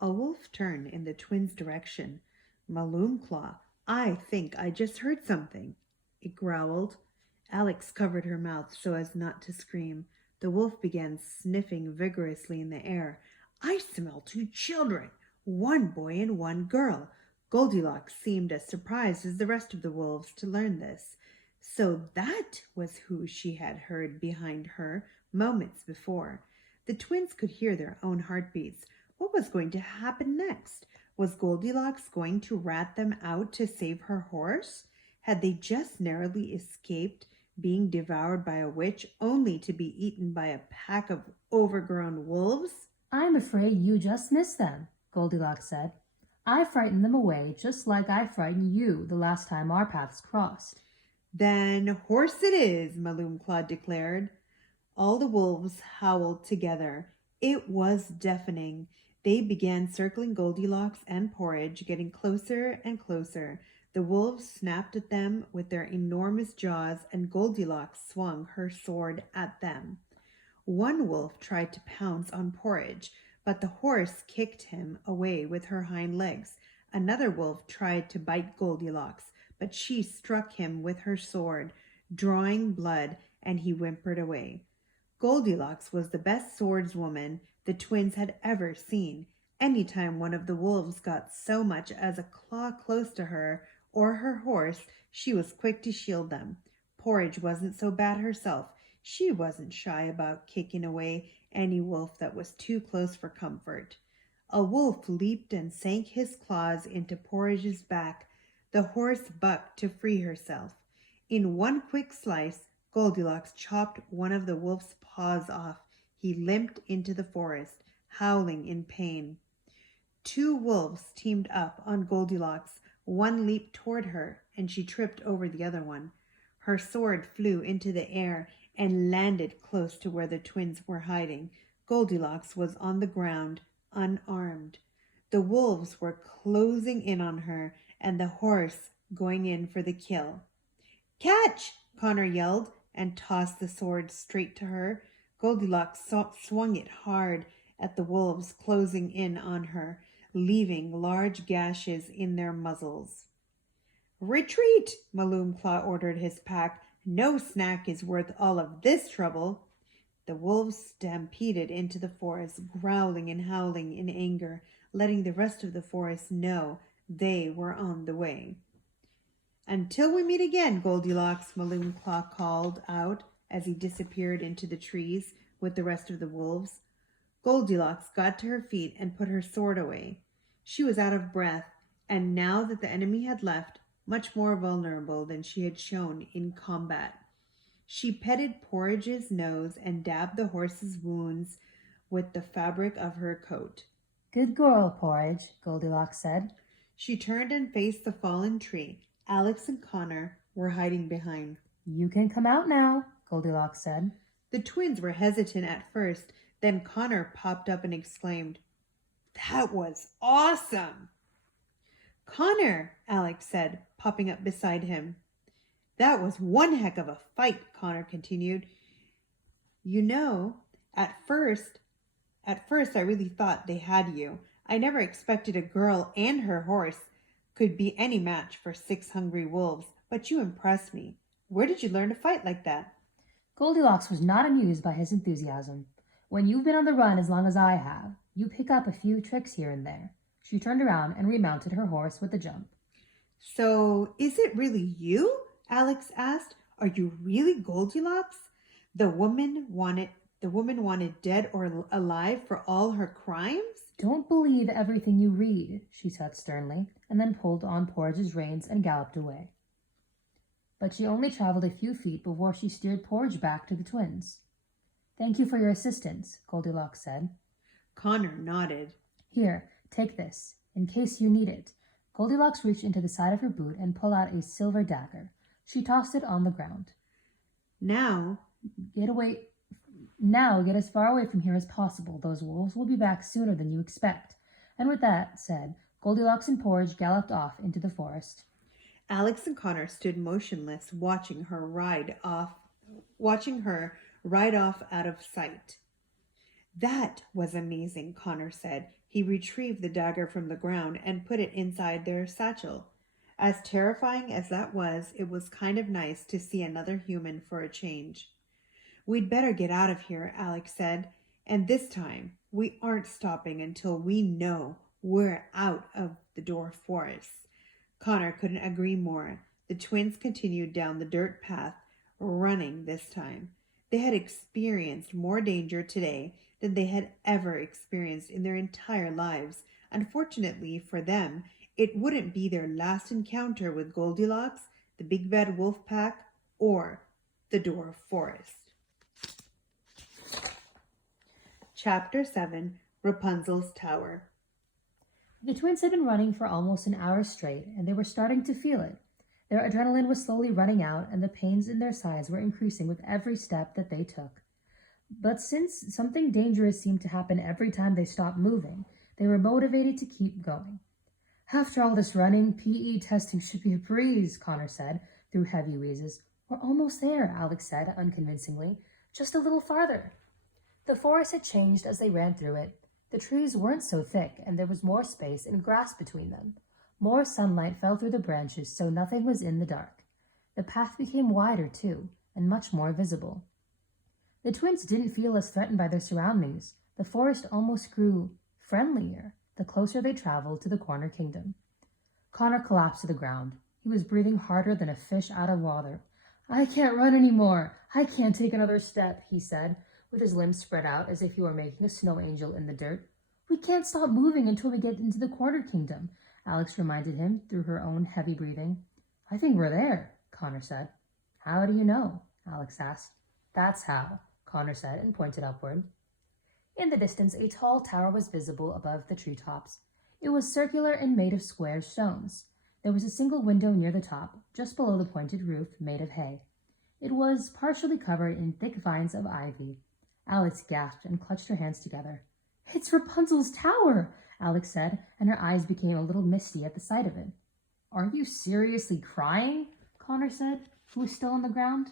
A wolf turned in the twins' direction. Malumclaw, I think I just heard something, it growled. Alex covered her mouth so as not to scream. The wolf began sniffing vigorously in the air. I smell two children, one boy and one girl. Goldilocks seemed as surprised as the rest of the wolves to learn this. So that was who she had heard behind her moments before. The twins could hear their own heartbeats. What was going to happen next? Was Goldilocks going to rat them out to save her horse? Had they just narrowly escaped being devoured by a witch only to be eaten by a pack of overgrown wolves? I'm afraid you just missed them, Goldilocks said. I frightened them away just like I frightened you the last time our paths crossed. Then horse it is, Malumclaw declared. All the wolves howled together. It was deafening. They began circling Goldilocks and Porridge, getting closer and closer. The wolves snapped at them with their enormous jaws, and Goldilocks swung her sword at them. One wolf tried to pounce on Porridge, but the horse kicked him away with her hind legs. Another wolf tried to bite Goldilocks, but she struck him with her sword, drawing blood, and he whimpered away. Goldilocks was the best swordswoman the twins had ever seen. Any time one of the wolves got so much as a claw close to her or her horse, she was quick to shield them. Porridge wasn't so bad herself. She wasn't shy about kicking away any wolf that was too close for comfort. A wolf leaped and sank his claws into Porridge's back. The horse bucked to free herself. In one quick slice, Goldilocks chopped one of the wolf's paws off. He limped into the forest, howling in pain. Two wolves teamed up on Goldilocks. One leaped toward her, and she tripped over the other one. Her sword flew into the air and landed close to where the twins were hiding. Goldilocks was on the ground, unarmed. The wolves were closing in on her, and the horse going in for the kill. Catch! Connor yelled and tossed the sword straight to her. Goldilocks swung it hard at the wolves closing in on her, leaving large gashes in their muzzles. Retreat! Malumclaw ordered his pack. No snack is worth all of this trouble. The wolves stampeded into the forest, growling and howling in anger, letting the rest of the forest know they were on the way. Until we meet again, Goldilocks, Malumclaw called out as he disappeared into the trees with the rest of the wolves. Goldilocks got to her feet and put her sword away. She was out of breath, and now that the enemy had left, much more vulnerable than she had shown in combat. She petted Porridge's nose and dabbed the horse's wounds with the fabric of her coat. Good girl, Porridge, Goldilocks said. She turned and faced the fallen tree. Alex and Connor were hiding behind. You can come out now, Goldilocks said. The twins were hesitant at first. Then Connor popped up and exclaimed, That was awesome! Connor, Alex said, popping up beside him. That was one heck of a fight, Connor continued. You know, at first I really thought they had you. I never expected a girl and her horse could be any match for 6 hungry wolves, but you impressed me. Where did you learn to fight like that? Goldilocks was not amused by his enthusiasm. When you've been on the run as long as I have, you pick up a few tricks here and there. She turned around and remounted her horse with a jump. So, is it really you? Alex asked. Are you really Goldilocks? The woman wanted dead or alive for all her crimes? Don't believe everything you read, she said sternly, and then pulled on Porridge's reins and galloped away. But she only traveled a few feet before she steered Porridge back to the twins. Thank you for your assistance, Goldilocks said. Connor nodded. Here, take this, in case you need it. Goldilocks reached into the side of her boot and pulled out a silver dagger. She tossed it on the ground. Now get as far away from here as possible. Those wolves will be back sooner than you expect. And with that said, Goldilocks and Porridge galloped off into the forest. Alex and Connor stood motionless, watching her ride off out of sight. That was amazing, Connor said. He retrieved the dagger from the ground and put it inside their satchel. As terrifying as that was, it was kind of nice to see another human for a change. We'd better get out of here, Alex said. And this time, we aren't stopping until we know we're out of the dwarf forest. Connor couldn't agree more. The twins continued down the dirt path, running this time. They had experienced more danger today than they had ever experienced in their entire lives. Unfortunately for them, it wouldn't be their last encounter with Goldilocks, the Big Bad Wolf Pack, or the dwarf forest. Chapter 7, Rapunzel's Tower. The twins had been running for almost an hour straight, and they were starting to feel it. Their adrenaline was slowly running out, and the pains in their sides were increasing with every step that they took. But since something dangerous seemed to happen every time they stopped moving, they were motivated to keep going. After all this running, PE testing should be a breeze, Connor said, through heavy wheezes. We're almost there, Alex said, unconvincingly. Just a little farther. The forest had changed as they ran through it. The trees weren't so thick, and there was more space and grass between them. More sunlight fell through the branches, so nothing was in the dark. The path became wider, too, and much more visible. The twins didn't feel as threatened by their surroundings. The forest almost grew friendlier the closer they traveled to the Corner Kingdom. Connor collapsed to the ground. He was breathing harder than a fish out of water. I can't run anymore. I can't take another step, he said, with his limbs spread out as if he were making a snow angel in the dirt. We can't stop moving until we get into the Corner Kingdom, Alex reminded him through her own heavy breathing. I think we're there, Connor said. How do you know? Alex asked. That's how, Connor said and pointed upward. In the distance, a tall tower was visible above the treetops. It was circular and made of square stones. There was a single window near the top, just below the pointed roof made of hay. It was partially covered in thick vines of ivy. Alex gasped and clutched her hands together. It's Rapunzel's tower, Alex said, and her eyes became a little misty at the sight of it. Are you seriously crying? Connor said, who was still on the ground.